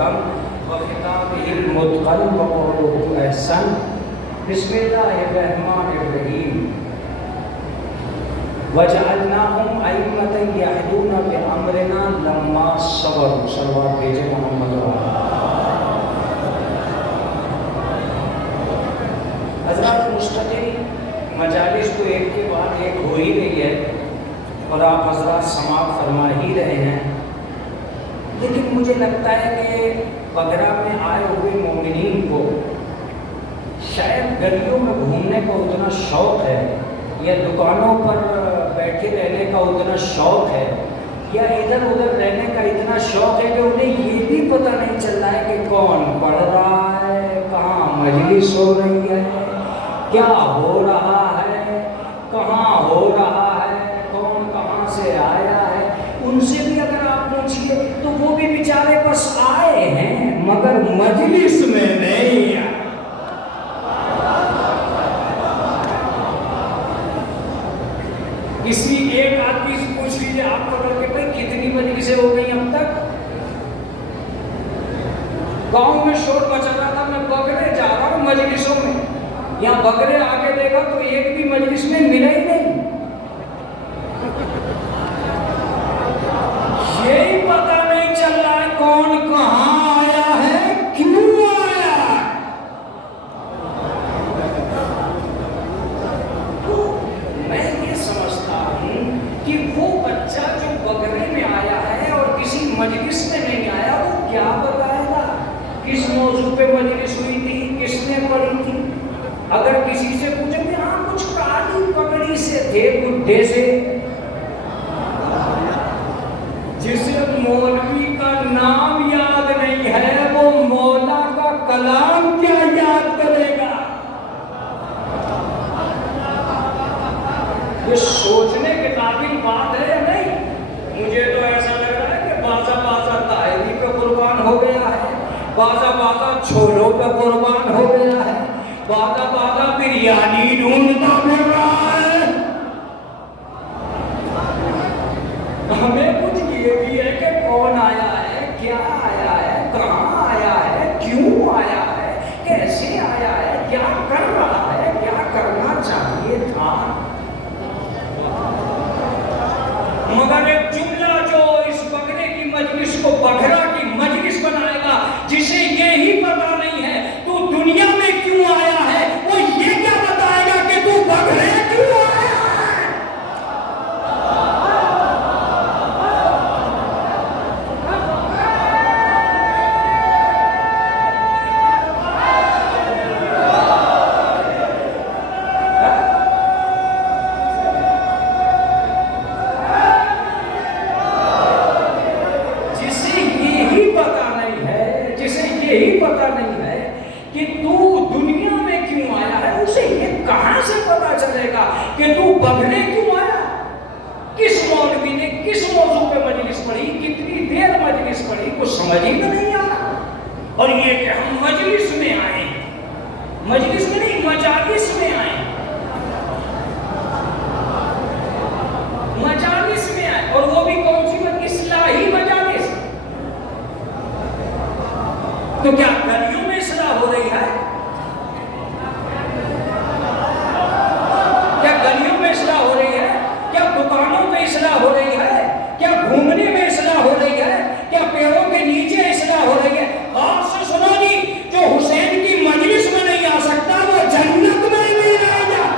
المحکم وخطابہ المتقن وقولہ احسن بسم اللہ الرحمن الرحیم وجعلناہم ائمۃ یہدون بامرنا لما صبروا صلوات بھیجے محمد حضرات مستقل مجالس تو ایک کے بعد ایک ہو ہی رہی ہے اور آپ حضرات سماعت فرما ہی رہے ہیں، لیکن مجھے لگتا ہے کہ بگرا میں آئے ہوئے مومنین کو شاید گلیوں میں گھومنے کا اتنا شوق ہے یا دکانوں پر بیٹھے رہنے کا اتنا شوق ہے یا ادھر ادھر رہنے کا اتنا شوق ہے کہ انہیں یہ بھی پتہ نہیں چل رہا ہے کہ کون پڑھ رہا ہے، کہاں مجلس ہو رہی ہے، کیا ہو رہا ہے، کہاں ہو رہا ہے، کون کہاں سے آیا ہے۔ ان سے بھی اگر آپ پوچھئے تو وہ بھی بیچارے بس آئے ہیں مگر مجلس میں نہیں آئے۔ کسی ایک آدمی سے پوچھ لیجیے آپ پکڑ کے بھائی کتنی مجلسیں ہو گئی اب تک؟ گاؤں میں شور مچا رہا تھا، میں بگرے جا رہا ہوں مجلسوں میں، یہاں بگرے آگے دیکھا تو ایک بھی مجلس میں ملا ہی نہیں۔ یہی پتہ نہیں چل رہا ہے کون کہاں آیا ہے، کیوں آیا ہے۔ میں یہ سمجھتا ہوں کہ وہ بچہ جو بگرے میں آیا ہے اور کسی مجلس میں نہیں آیا، وہ کیا بتائے گا کس موضوع پہ مجلس ہوئی تھی، کس نے پڑھی تھی۔ اگر کسی سے پوچھیں کہ ہاں کچھ کالی پگڑی سے تھے بڈھے سے، جسے مولوی کا نام یاد نہیں ہے وہ مولا کا کلام کیا یاد کرے گا۔ یہ سوچنے کے قابل بات ہے یا نہیں؟ مجھے تو ایسا لگ رہا ہے کہ بازا بازا تاہری پہ قربان ہو گیا ہے، بازا بازا چھولوں پہ قربان ہو گیا ہے، بازا بازا بریانی ڈھونڈتا پھر رہا ہے۔ ہمیں کچھ یہ بھی ہے کہ کون آیا ہے، کیا آیا ہے، کہاں آیا ہے، کیوں آیا ہے، کیسے آیا ہے، کیا کر رہا ہے، کیا کرنا چاہیے تھا۔ مگر ایک جملہ جو اس بگرے کی مجلس کو بگرا کی مجلس بنائے گا، جسے یہی پتا نہیں ہے تو دنیا میں کیوں آیا ہے، وہ یہ کیا بتائے گا کہ تو بگرے کیوں آیا ہے۔ یہی پتا نہیں ہے کہ تو دنیا میں کیوں آیا ہے، اسے یہ کہاں سے پتا چلے گا کہ تو بگرے کیوں آیا، کس مولوی نے کس موضوع پہ مجلس پڑھی، کتنی دیر مجلس پڑھی، کچھ سمجھ ہی نہیں آ رہا۔ اور یہ کہ ہم مجلس میں آئے، مجلس میں نہیں مجالس میں آئے، مجالس میں آئے، اور وہ بھی کون سی اصلاحی مجالس۔ تو کیا گلیوں میں اصلاح ہو رہی ہے؟ کیا گلیوں میں اصلاح ہو رہی ہے؟ کیا دکانوں میں اصلاح ہو رہی ہے؟ کیا گھومنے میں اصلاح ہو رہی ہے؟ کیا پیڑوں کے نیچے اصلاح ہو رہی ہے؟ اور سے سنو جی، جو حسین کی مجلس میں نہیں آ سکتا وہ جنت میں نہیں رہے گا۔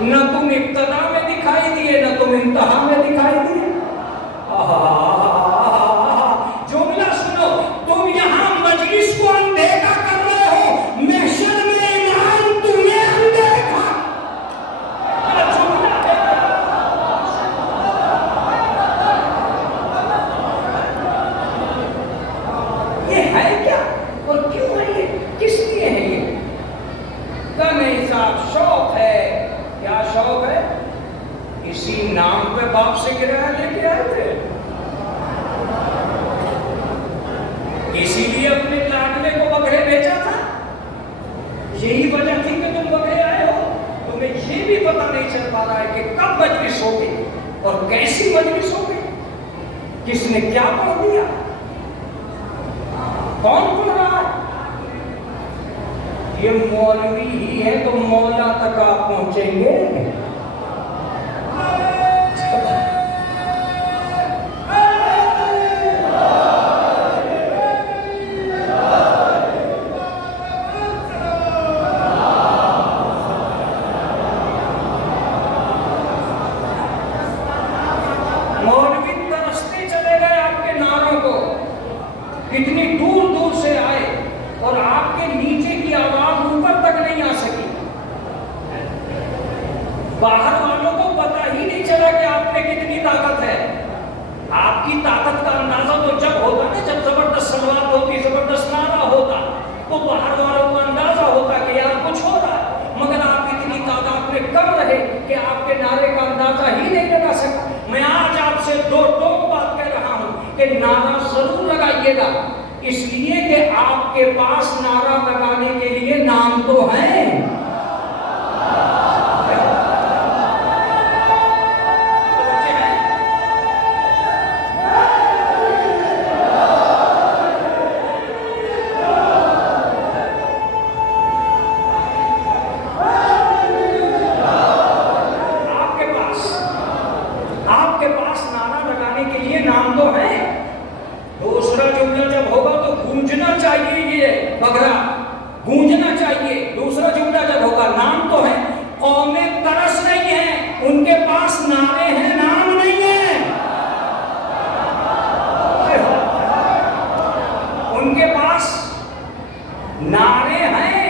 نہ تم ابتدا میں دکھائی دیے، نہ تم انتہا میں دکھائی دیے۔ جملہ سنو، تم یہاں مجلس کو اندیکھا کر رہے ہو، محشر میں انعام تمہیں اندیکھا۔ یہ ہے کیا اور کیوں ہے، یہ کس لیے ہے؟ یہ کم حساب شوق ہے۔ کیا شوق ہے؟ اسی نام پہ باپ سے کرایہ لے کے آئے تھے۔ اسی لیے اپنے لاڈلے کو بکرے بیچا تھا؟ یہی وجہ تھی کہ تم بکرے آئے ہو؟ تمہیں یہ بھی پتہ نہیں چل پا رہا ہے کہ کب مجلس ہوگی اور کیسی مجلس ہوگی، کس نے کیا پڑھ دیا، کون پڑھ رہا ہے؟ یہ مولوی ہی ہے تو مولا تک آپ پہنچیں گے؟ کتنی دور دور سے آئے اور آپ کے نیچے کی آواز اوپر تک نہیں آ سکی، باہر والوں کو پتہ ہی نہیں چلا کہ آپ میں کتنی طاقت ہے۔ آپ کی طاقت کا اندازہ تو جب ہوتا نا، جب زبردست سلوات ہوتی، زبردست نعرہ ہوتا، تو باہر والوں کو اندازہ ہوتا کہ یار کچھ ہو رہا ہے، مگر آپ اتنی تعداد میں کم رہے کہ آپ کے نعرے کا اندازہ ہی نہیں لگا سکا۔ میں آج آپ سے دو ٹوک بات کہہ رہا ہوں کہ نعرہ ضرور لگائیے گا، اس لیے کہ آپ کے پاس نعرہ لگانے کے لیے نام تو ہیں۔ گونجنا چاہیے، دوسرا جملہ جب ہوگا نام تو ہے، قومیں ترس نہیں ہیں، ان کے پاس نعرے ہیں، نام نہیں ہے، ان کے پاس نعرے ہیں،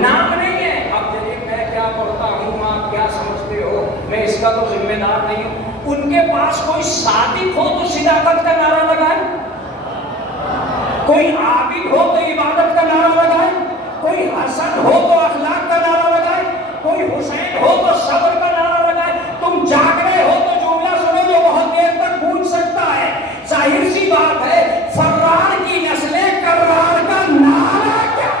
نام نہیں ہے۔ اب چلیے میں کیا پڑھتا ہوں، آپ کیا سمجھتے ہو، میں اس کا تو ذمہ دار نہیں ہوں۔ ان کے پاس کوئی صادق ہو تو صداقت کا نعرہ لگائے، کوئی عابد ہو تو عبادت کا نعرہ لگائے، کوئی حسن ہو تو اخلاق کا نعرہ لگائے، کوئی حسین ہو تو صبر کا نعرہ لگائے۔ تم جاگ رہے ہو تو جملہ سنو جو بہت دیر تک گونج سکتا ہے۔ ظاہر سی بات ہے، فرار کی نسلیں کرار کا نعرہ کیا؟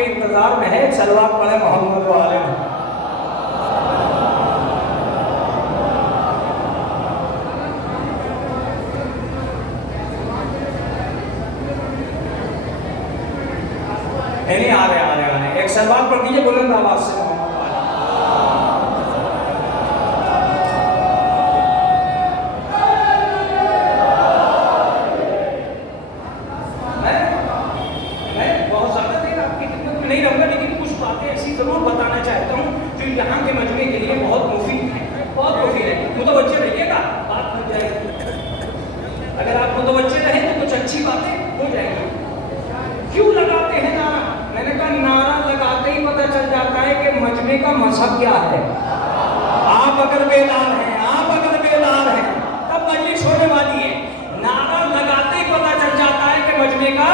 انتظار میں ہے، صلوات پڑھے محمد و آلہ محمد۔ نہیں آ رہے ایک صلوات پڑھ دیجئے بلند آواز سے محمد و آلہ میں بہت زیادہ دیر آپ کی خدمت میں نہیں رہوں گا، لیکن کچھ باتیں ایسی ضرور بتانا چاہتا ہوں جو یہاں کے مجمع کے لیے بہت مفید ہیں، بہت مفید ہے۔ متوجہ رہیے گا، بات بن جائے گی۔ اگر آپ متوجہ رہیں تو کچھ اچھی باتیں ہو جائیں گی۔ کیوں لگاتے ہیں نعرہ؟ میں نے کہا نعرہ لگاتے ہی پتہ چل جاتا ہے کہ مجمع کا مذہب کیا ہے۔ آپ اگر بیدار ہیں، تب مجلس ہونے والی ہے۔ نعرہ لگاتے ہی پتہ چل جاتا ہے کہ مجمع کا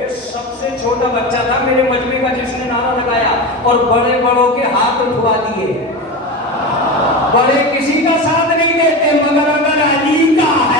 یہ سب سے چھوٹا بچہ تھا میرے مجمع کا جس نے نعرہ لگایا، اور بڑے بڑوں کے ہاتھ اٹھوا دیے۔ بڑے کسی کا ساتھ نہیں دیتے، مگر اگر علی کا ہے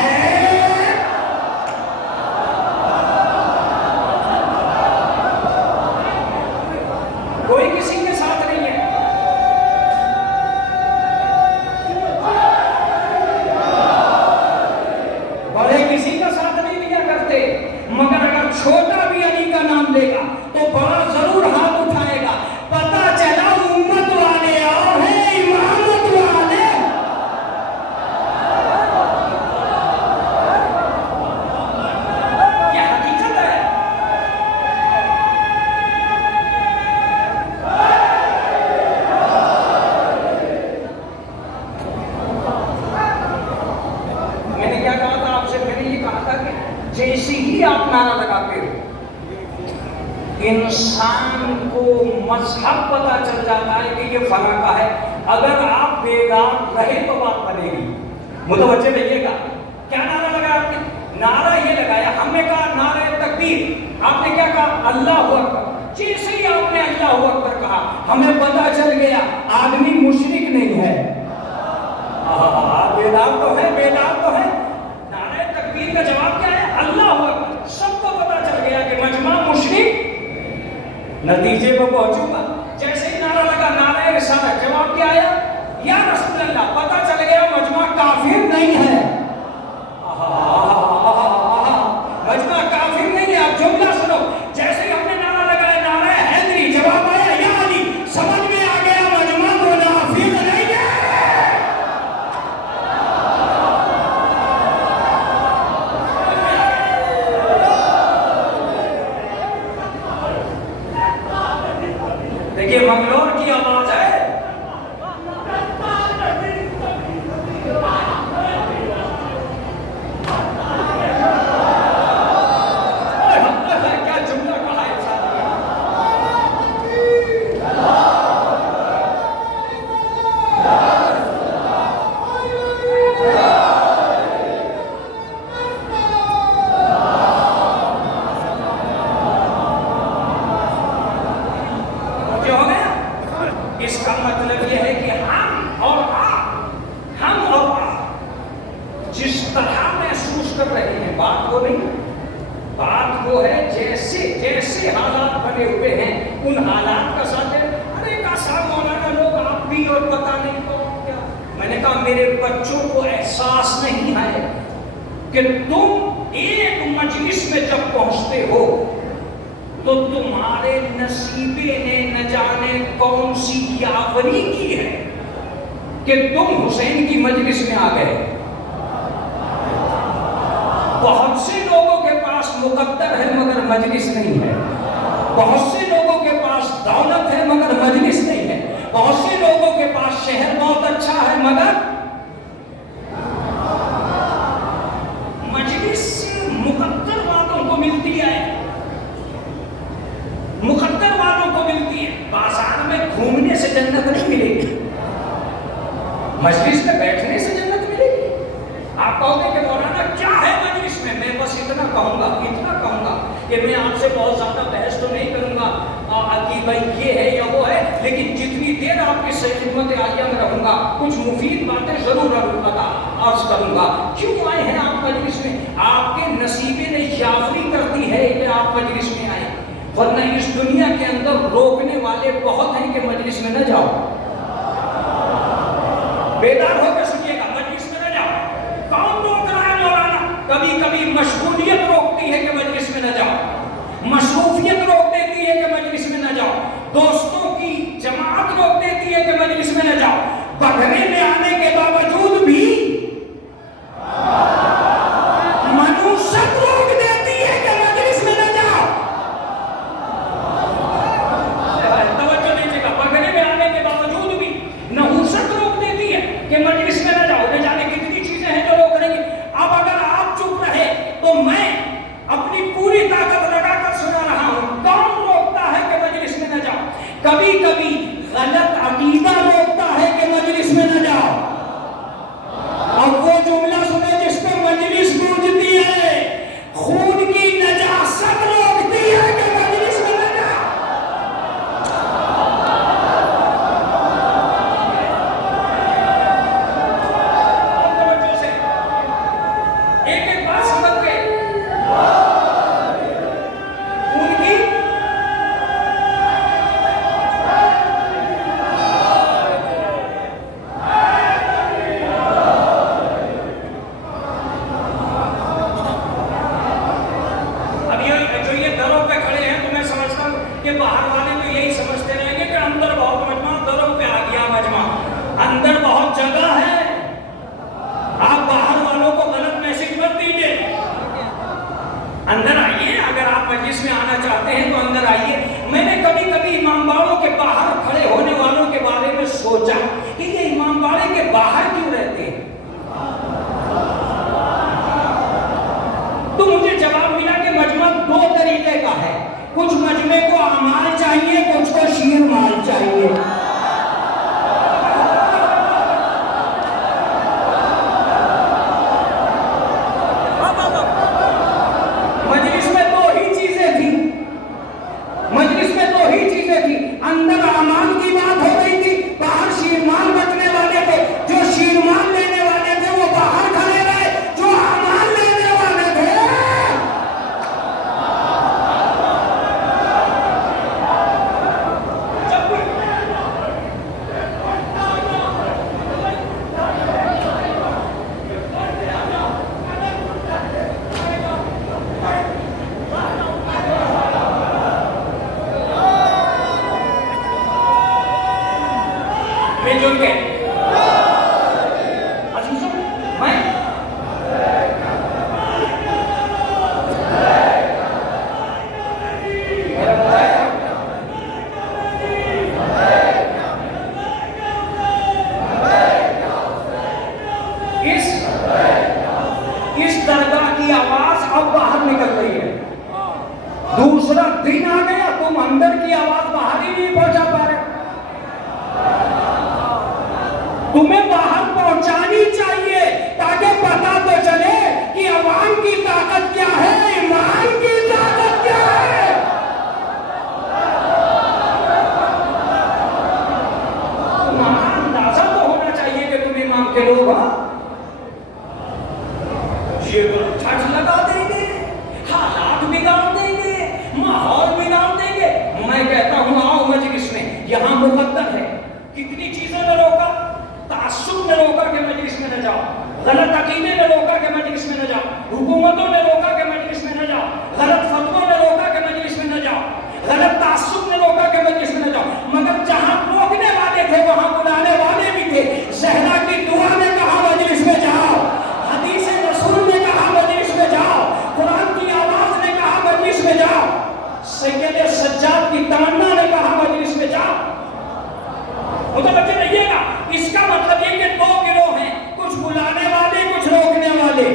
انسان کو مذہب پتا چل جاتا ہے کہ یہ فلاں کا ہے. اگر آپ بیدار رہے تو بات بنے گی. متوجہ رہیے گا. کیا نعرہ لگایا آپ نے؟ نعرہ یہ لگایا، ہم نے کہا نعرہ تکبیر. آپ نے کیا کہا؟ اللہ اکبر. جیسے ہی آپ نے اللہ اکبر کہا ہمیں پتا چل گیا آدمی مشرک نہیں ہے. بیدار تو ہے، بیدار تو ہے. نعرہ تکبیر کا جواب کیا ہے؟ اللہ اکبر. سب کو پتا چل گیا کہ مجمع مشرک. نتیجے پہ پہنچوں گا. جیسے ہی نعرہ لگا نعرہ رسالت، جواب کیا آیا؟ یا رسول اللہ. پتا چل گیا مجمع کافر نہیں ہے. مجمع کافر نہیں ہے. آپ جملہ سنو. جیسے ہی ہم نے نعرہ لگایا نعرہ حیدری، جواب آیا یا علی. سمجھ میں آ گیا مجمع منافق نہیں ہے. دیکھیے منگلور کی آواز ہے. کیا جملہ کہا ہے اس کا مطلب یہ ہے کہ ہم اور آپ جس طرح محسوس کر رہے ہیں بات وہ نہیں. بات وہ ہے جیسے حالات بنے ہوئے ہیں ان حالات کا ساتھ ہے. ارے کا صاحب مولانا لوگ آپ بھی اور پتہ نہیں تو کیا. میں نے کہا میرے بچوں کو احساس نہیں ہے کہ تم ایک مجلس میں جب پہنچتے ہو تو تمہارے نصیبے نے نہ جانے کون سی یاوری کی ہے کہ تم حسین کی مجلس میں آ گئے. بہت سے لوگوں کے پاس مقدر ہے مگر مجلس نہیں ہے. بہت سے لوگوں کے پاس دولت ہے مگر مجلس نہیں ہے. بہت سے لوگوں کے پاس شہر بہت اچھا ہے مگر مجلس مقدر والوں کو ملتی ہے. مقدر والوں کو ملتی ہے. بازار میں گھومنے سے جنت نہیں ملے گی. مجلس میں بیٹھنے سے جنت ملے گی. آپ کہو گے کہ مولانا کیا ہے مجلس میں؟ میں بس اتنا کہوں گا کہ میں آپ سے بہت زیادہ بحث تو نہیں کروں گا کہ بھائی یہ ہے یا وہ ہے، لیکن جتنی دیر آپ کی خدمت عالیہ میں رہوں گا کچھ مفید باتیں ضرور عرض کروں گا. کیوں آئے ہیں آپ مجلس میں؟ آپ کے نصیبے نے یاوری کرتی ہے کہ آپ مجلس میں آئے، ورنہ اس دنیا کے اندر روکنے والے بہت ہیں کہ مجلس میں نہ جاؤ. بیدار ہو کے سنیے گا. مجلس میں نہ جاؤ. کون روک رہا ہے مولانا؟ کبھی کبھی مشغولیت روکتی ہے کہ مجلس میں نہ جاؤ. مصروفیت روک دیتی ہے کہ مجلس میں نہ جاؤ. دوستوں کی جماعت روک دیتی ہے کہ مجلس میں نہ جاؤ. پڑھنے میں آنے کے باوجود بھی منوست روک دیتی ہے کہ مجلس میں نہ جاؤ. توجہ دیجیے گا. پڑھنے میں آنے کے باوجود بھی نحوست روک دیتی ہے کہ مجلس میں نہ جاؤ. نہ جانے کتنی چیزیں ہیں جو روک رہی ہیں. اب اگر آپ چپ رہے تو میں اپنی پوری طاقت لگا کر سنا رہا ہوں. کون روکتا ہے کہ مجلس میں نہ جاؤ؟ کبھی کبھی غلط عقیدہ روکتا ہے کہ مجلس میں نہ جاؤ. مل جل کے عزیزوں میں اس درگاہ کی آواز اب باہر نکل رہی ہے. دوسرا دن آ گیا تم اندر کی آواز باہر ہی نہیں پہنچا پا رہے. تمہیں باہر پہنچانی چاہیے تاکہ پتا تو چلے کہ عوام کی طاقت کیا ہے, ایمان کی طاقت کیا ہے. تمہارا اندازہ تو ہونا چاہیے کہ تم امام کے لوگ ہو. یہ تو جھٹ لگا دیں گے, حالات بگاڑ دیں گے, ماحول بگاڑ دیں گے. میں کہتا ہوں آؤ مجلس میں, یہاں مقدر ہے. کتنی چیزوں نے روکا, تعصب نے روکا کہ مجلس میں نہ جاؤ, غلط عقیدے نے روکا کہ مجلس میں نہ جاؤ, حکومتوں نے روکا کہ مجلس میں نہ جاؤ, غلط فتووں نے روکا کہ مجلس میں نہ جاؤ, غلط تعصب نے روکا کہ مجلس میں نہ جاؤ. مگر جہاں روکنے والے تھے وہاں بلانے والے بھی تھے. زہرا کی دعا نے کہا مجلس میں جاؤ, حدیث رسول نے کہا مجلس میں جاؤ, قرآن کی آواز نے کہا مجلس میں جاؤ, سید سجاد کی تمنا نے کہا مجلس میں جاؤ. متوجہ رہیے گا, اس کا مطلب یہ کہ دو گروہ ہیں, کچھ بلانے والے کچھ روکنے والے.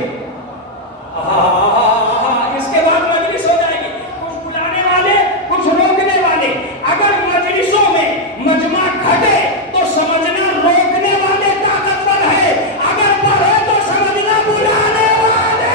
اس کے بعد مجلس ہو جائے گی, کچھ بلانے والے کچھ روکنے والے. اگر مجلسوں میں مجمع گھٹے تو سمجھنا روکنے والے طاقتور ہے, اگر بڑھے تو سمجھنا بلانے والے.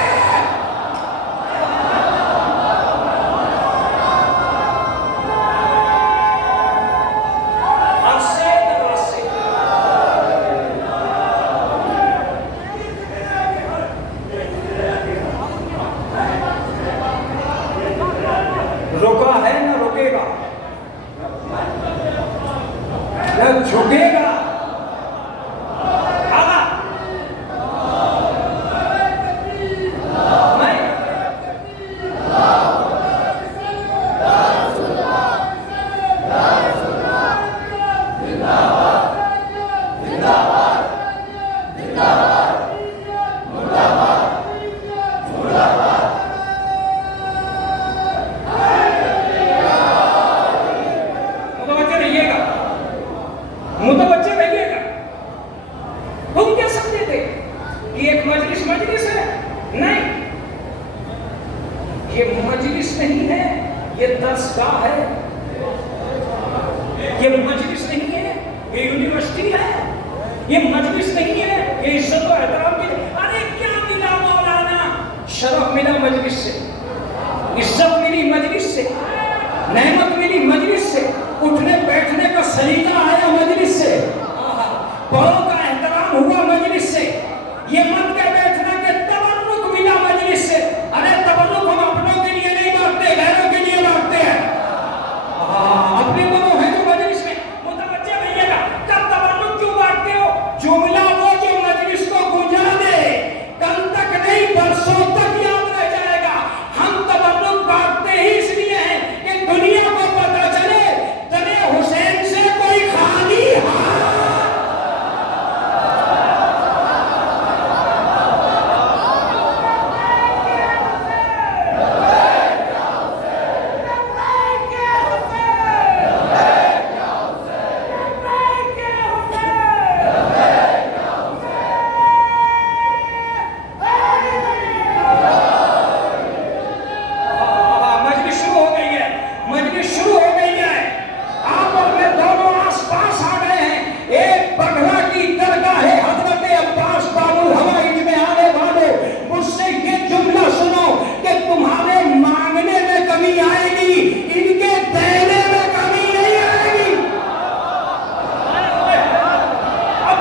رکا ہے نہ رکے گا, نہ جھکے گا. متوجہ رہیے گا. تم کیا سمجھے تھے کہ ایک مجلس ہے؟ نہیں, یہ مجلس نہیں ہے, یہ درسگاہ ہے. یہ مجلس نہیں ہے, یہ یونیورسٹی ہے. یہ مجلس نہیں ہے, یہ عزت و احترام کی. ارے کیا ملا مولانا؟ شرف ملا مجلس سے, عزت ملی مجلس سے, نعمت ملی مجلس سے, اٹھنے بیٹھنے کا سلیقہ